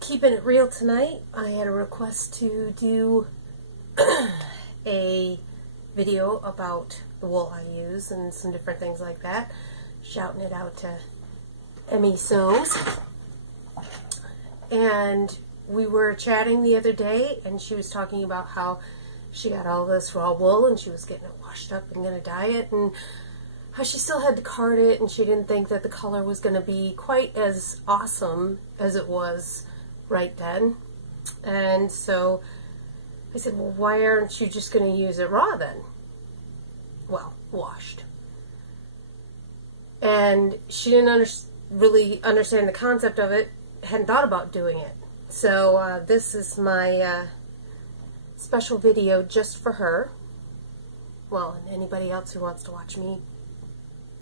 Keeping it real tonight, I had a request to do a video about the wool I use and some different things like that. Shouting it out to Emmy Sews. And we were chatting the other day, and she was talking about how she got all this raw wool and she was getting it washed up and going to dye it, and how she still had to card it, and she didn't think that the color was going to be quite as awesome as it was right then. And so I said, well, why aren't you just going to use it raw then? Well, washed. And she didn't really understand the concept of it, hadn't thought about doing it. So this is my special video just for her. Well, and anybody else who wants to watch me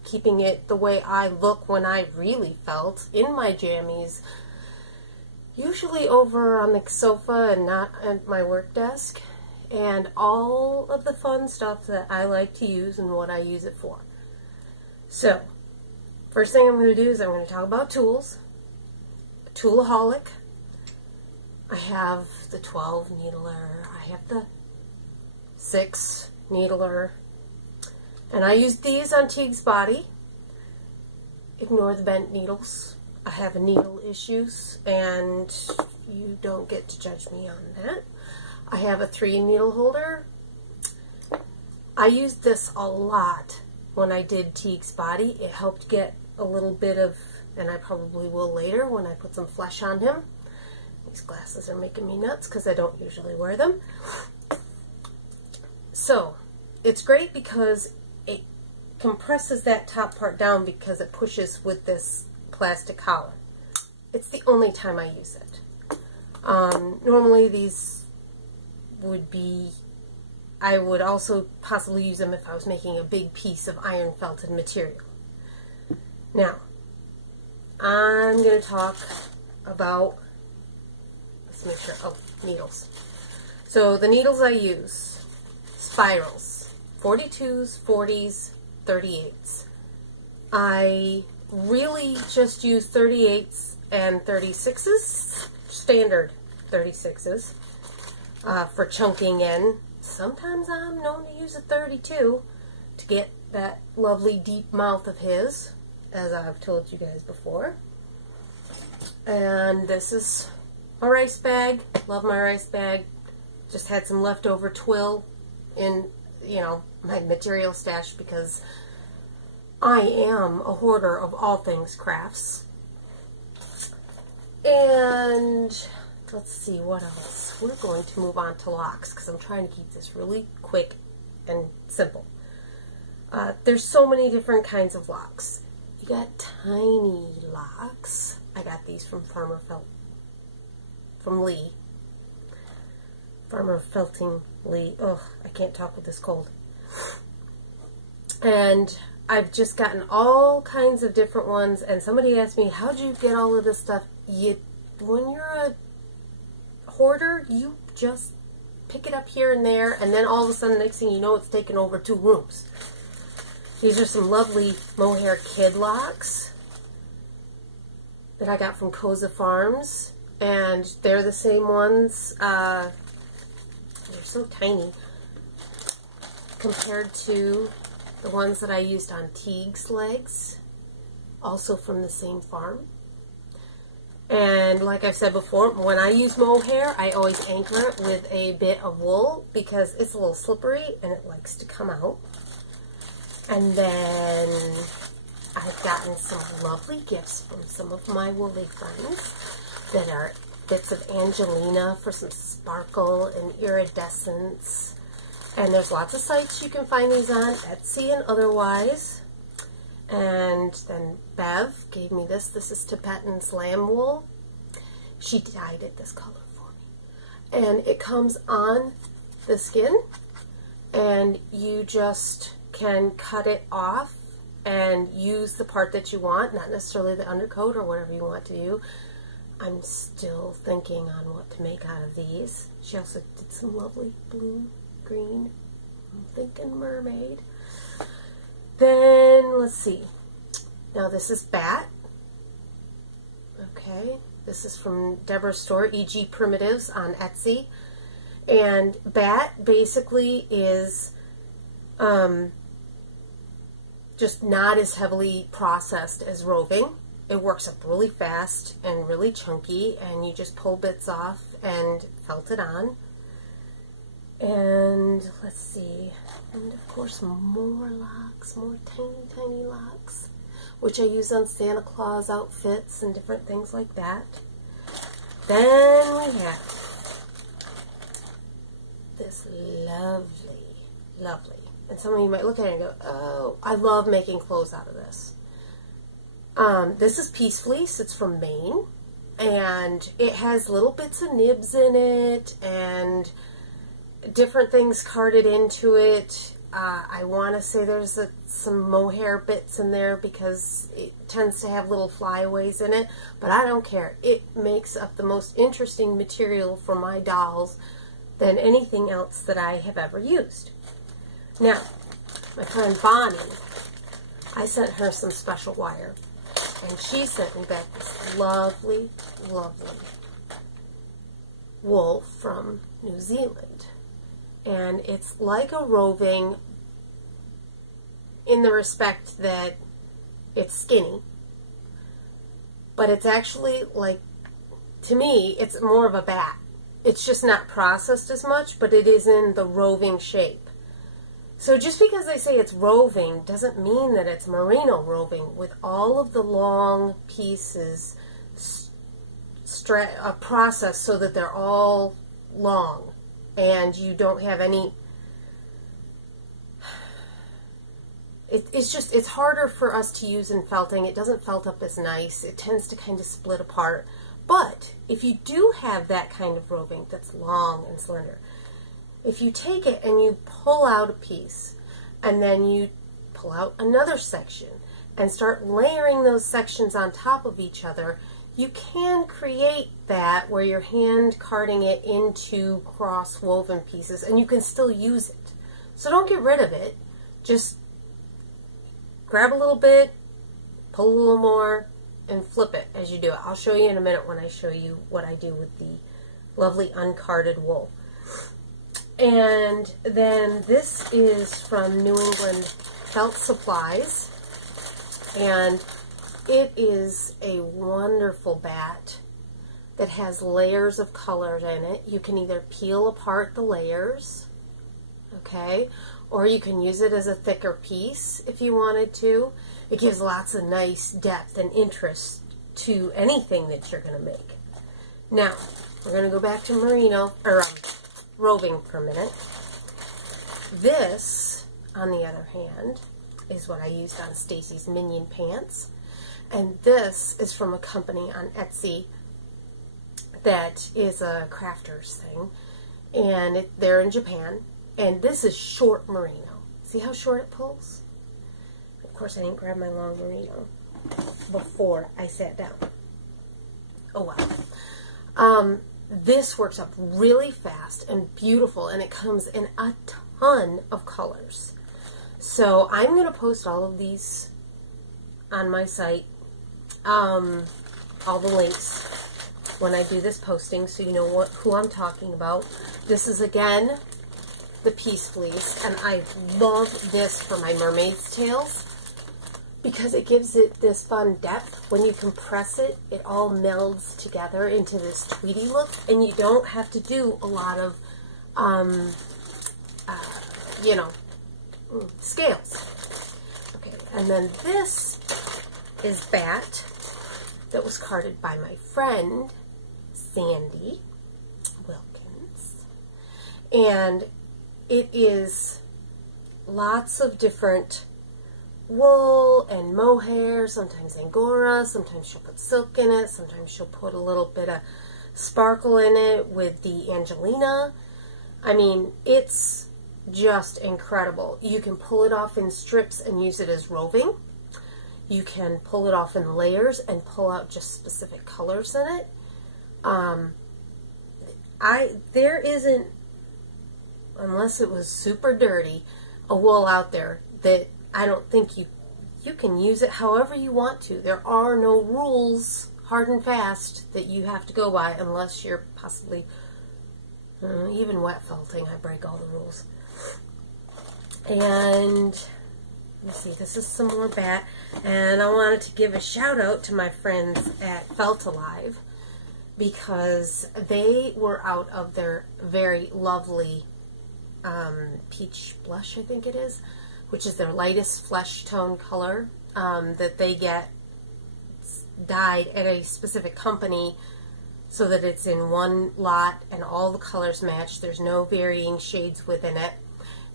keeping it the way I look when I really felt, in my jammies, usually over on the sofa and not at my work desk, and all of the fun stuff that I like to use and what I use it for. So, first thing I'm going to do is I'm going to talk about tools. A toolaholic. I have the 12 needler, I have the 6 needler, and I use these on Teague's body. Ignore the bent needles. I have needle issues, and you don't get to judge me on that. I have a 3 needle holder. I used this a lot when I did Teague's body. It helped get a little bit of, and I probably will later when I put some flesh on him. These glasses are making me nuts because I don't usually wear them. So, it's great because it compresses that top part down because it pushes with this plastic collar. It's the only time I use it. Normally these would be, I would also possibly use them if I was making a big piece of iron felted material. Now, I'm going to talk about, let's make sure, needles. So the needles I use, spirals, 42s, 40s, 38s. I really just use 38s and 36s, standard 36s, for chunking in. Sometimes I'm known to use a 32 to get that lovely deep mouth of his, as I've told you guys before. And this is a rice bag. Love my rice bag. Just had some leftover twill in, my material stash because I am a hoarder of all things crafts. And let's see what else. We're going to move on to locks because I'm trying to keep this really quick and simple. There's so many different kinds of locks. You got tiny locks. I got these from Lee. Farmer Felting Lee. Ugh, I can't talk with this cold. And I've just gotten all kinds of different ones, and somebody asked me, how'd you get all of this stuff? When you're a hoarder, you just pick it up here and there, and then all of a sudden, next thing you know, it's taken over 2 rooms. These are some lovely mohair kid locks that I got from Koza Farms, and they're the same ones. They're so tiny compared to the ones that I used on Teague's legs, also from the same farm. And like I've said before, when I use mohair, I always anchor it with a bit of wool because it's a little slippery and it likes to come out. And then I've gotten some lovely gifts from some of my woolly friends that are bits of Angelina for some sparkle and iridescence. And there's lots of sites you can find these on, Etsy and otherwise. And then Bev gave me this. This is Tibetan's lamb wool. She dyed it this color for me. And it comes on the skin, and you just can cut it off and use the part that you want, not necessarily the undercoat or whatever you want to do. I'm still thinking on what to make out of these. She also did some lovely blue, green, I'm thinking mermaid. Then, let's see. Now this is batt. Okay. This is from Deborah's store, E.G. Primitives on Etsy. And batt basically is just not as heavily processed as roving. It works up really fast and really chunky, and you just pull bits off and felt it on. And let's see, and of course more locks, more tiny locks, which I use on Santa Claus outfits and different things like that. Then we have this lovely, and some of you might look at it and go, oh, I love making clothes out of this. This is Peace Fleece. It's from Maine, and it has little bits of nibs in it and different things carded into it. I want to say there's some mohair bits in there because it tends to have little flyaways in it, but I don't care. It makes up the most interesting material for my dolls than anything else that I have ever used. Now, my friend Bonnie, I sent her some special wire, and she sent me back this lovely wool from New Zealand. And it's like a roving in the respect that it's skinny, but it's actually like, to me, it's more of a batt. It's just not processed as much, but it is in the roving shape. So just because they say it's roving doesn't mean that it's merino roving with all of the long pieces processed so that they're all long. And you don't have any, it's harder for us to use in felting. It doesn't felt up as nice. It tends to kind of split apart. But if you do have that kind of roving that's long and slender, if you take it and you pull out a piece, and then you pull out another section, and start layering those sections on top of each other, you can create that where you're hand carding it into cross woven pieces, and you can still use it. So don't get rid of it. Just grab a little bit, pull a little more, and flip it as you do it. I'll show you in a minute when I show you what I do with the lovely uncarded wool. And then this is from New England Felt Supplies, and it is a wonderful batt that has layers of color in it. You can either peel apart the layers, okay, or you can use it as a thicker piece if you wanted to. It gives lots of nice depth and interest to anything that you're going to make. Now, we're going to go back to merino, or roving for a minute. This, on the other hand, is what I used on Stacy's Minion pants. And this is from a company on Etsy that is a crafter's thing. And they're in Japan. And this is short merino. See how short it pulls? Of course, I didn't grab my long merino before I sat down. Oh, wow. This works up really fast and beautiful, and it comes in a ton of colors. So I'm going to post all of these on my site, all the links when I do this posting, so you know who I'm talking about. This is, again, the Peace Fleece, and I love this for my mermaid's tails because it gives it this fun depth. When you compress it, it all melds together into this tweedy look, and you don't have to do a lot of, scales. Okay, and then this is batt that was carded by my friend Sandy Wilkins, and it is lots of different wool and mohair, sometimes angora, sometimes she'll put silk in it, sometimes she'll put a little bit of sparkle in it with the Angelina. I mean, it's just incredible. You can pull it off in strips and use it as roving. You can pull it off in layers and pull out just specific colors in it. There isn't, unless it was super dirty, a wool out there that I don't think you can use it however you want to. There are no rules, hard and fast that you have to go by unless you're possibly, even wet felting, I break all the rules. And let me see, this is some more batt. And I wanted to give a shout out to my friends at Felt Alive because they were out of their very lovely peach blush, I think it is, which is their lightest flesh tone color that they get dyed at a specific company so that it's in one lot and all the colors match. There's no varying shades within it.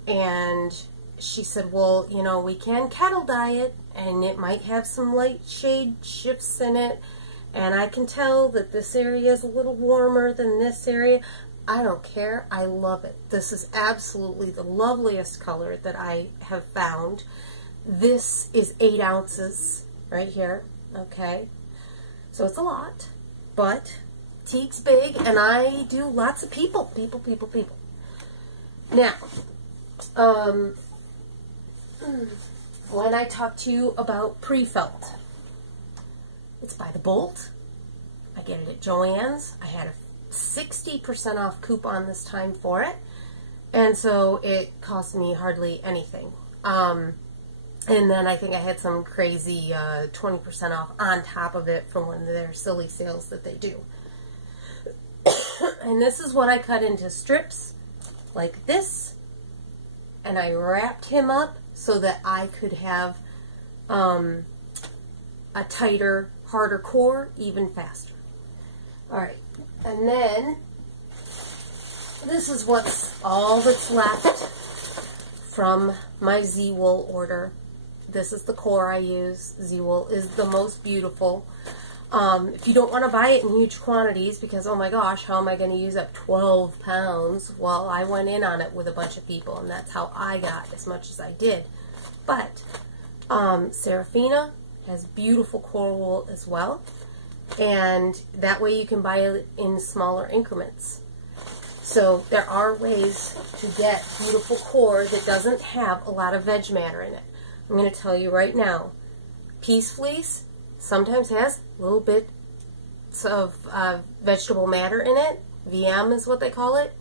And she said, well, you know, we can kettle dye it and it might have some light shade shifts in it, and I can tell that this area is a little warmer than this area. I don't care. I love it. This is absolutely the loveliest color that I have found. This is 8 ounces right here. Okay. So it's a lot, but teak's big, and I do lots of people. Now, when I talk to you about pre-felt, it's by the bolt. I get it at Joann's. I had a 60% off coupon this time for it, and so it cost me hardly anything. And then I think I had some crazy 20% off on top of it for one of their silly sales that they do. And this is what I cut into strips like this, and I wrapped him up so that I could have a tighter, harder core even faster. Alright, and then this is what's all that's left from my Z-Wool order. This is the core I use. Z-Wool is the most beautiful. If you don't want to buy it in huge quantities because, oh my gosh, how am I going to use up 12 pounds? Well, I went in on it with a bunch of people, and that's how I got as much as I did. But Serafina has beautiful core wool as well, and that way you can buy it in smaller increments. So there are ways to get beautiful core that doesn't have a lot of veg matter in it. I'm going to tell you right now, Peace Fleece sometimes has little bits of vegetable matter in it. VM is what they call it.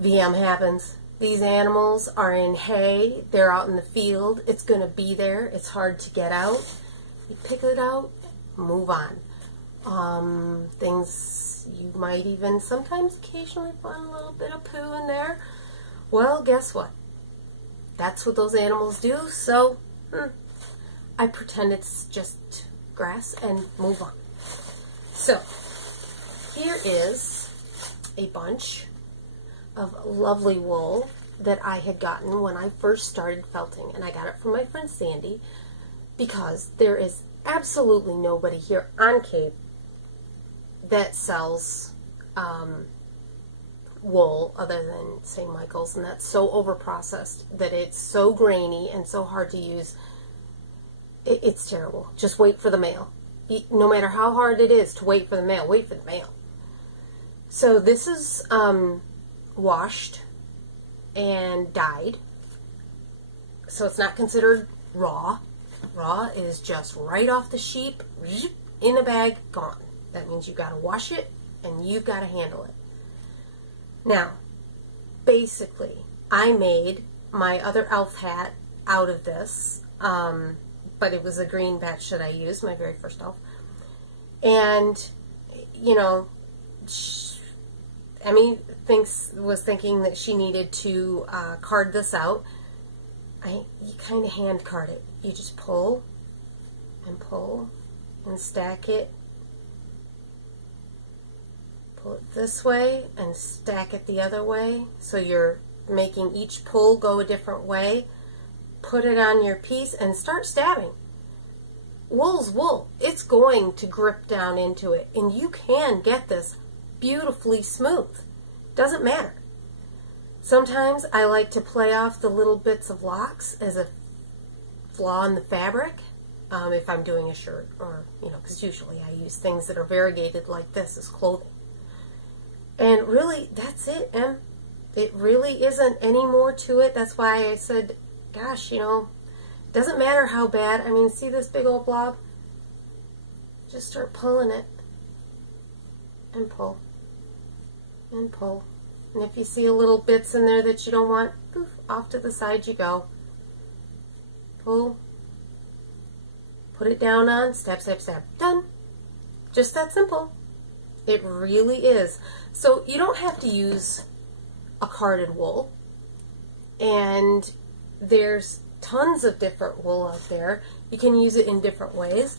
VM happens. These animals are in hay. They're out in the field. It's going to be there. It's hard to get out. You pick it out, move on. Things you might even sometimes occasionally find a little bit of poo in there. Well, guess what? That's what those animals do, so I pretend it's just grass and move on. So, here is a bunch of lovely wool that I had gotten when I first started felting, and I got it from my friend Sandy because there is absolutely nobody here on Cape that sells wool other than St. Michael's, and that's so overprocessed that it's so grainy and so hard to use. It's terrible. Just wait for the mail. No matter how hard it is to wait for the mail, wait for the mail. So this is washed and dyed, so it's not considered raw. Raw is just right off the sheep, in a bag, gone. That means you've got to wash it and you've got to handle it. Now, basically, I made my other elf hat out of this, but it was a green batch that I used, my very first elf. And, you know, Emmy was thinking that she needed to card this out. You kind of hand card it. You just pull and stack it. Pull it this way and stack it the other way. So you're making each pull go a different way. Put it on your piece and start stabbing. Wool's wool. It's going to grip down into it. And you can get this beautifully smooth. Doesn't matter. Sometimes I like to play off the little bits of locks as a flaw in the fabric. If I'm doing a shirt, or, you know, because usually I use things that are variegated like this as clothing. And really, that's it, Em. It really isn't any more to it. That's why I said, gosh, you know, doesn't matter how bad. I mean, see this big old blob? just start pulling it and pull and pull. And if you see a little bits in there that you don't want, poof, off to the side you go. Pull, put it down on, stab, stab, stab, done. Just that simple. It really is. So you don't have to use a carded wool, and there's tons of different wool out there. You can use it in different ways.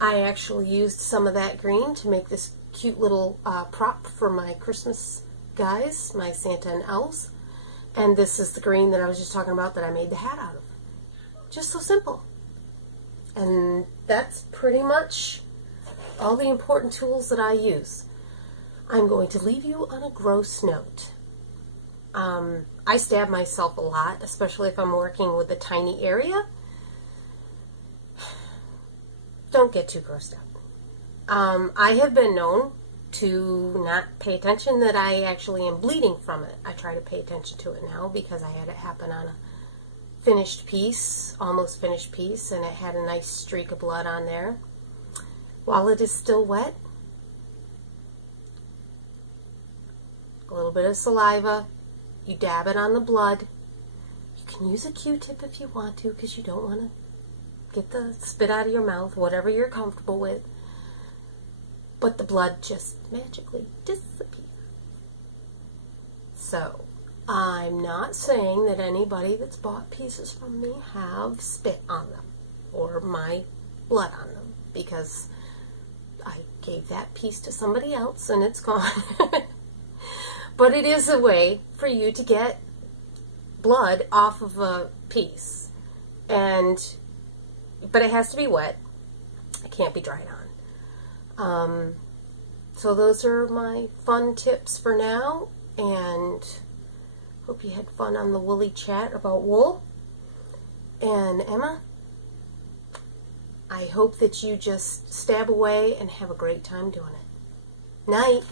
I actually used some of that green to make this cute little prop for my Christmas guys, my Santa and elves. And this is the green that I was just talking about that I made the hat out of. Just so simple. And that's pretty much all the important tools that I use. I'm going to leave you on a gross note. I stab myself a lot, especially if I'm working with a tiny area. Don't get too grossed out. I have been known to not pay attention that I actually am bleeding from it. I try to pay attention to it now because I had it happen on a finished piece, almost finished piece, and it had a nice streak of blood on there. While it is still wet, a little bit of saliva, you dab it on the blood. You can use a Q-tip if you want to, because you don't want to get the spit out of your mouth, whatever you're comfortable with. But the blood just magically disappears. So, I'm not saying that anybody that's bought pieces from me have spit on them or my blood on them, because I gave that piece to somebody else and it's gone. But it is a way for you to get blood off of a piece. But it has to be wet. It can't be dried on. So those are my fun tips for now, and hope you had fun on the woolly chat about wool. And Emma, I hope that you just stab away and have a great time doing it. Night.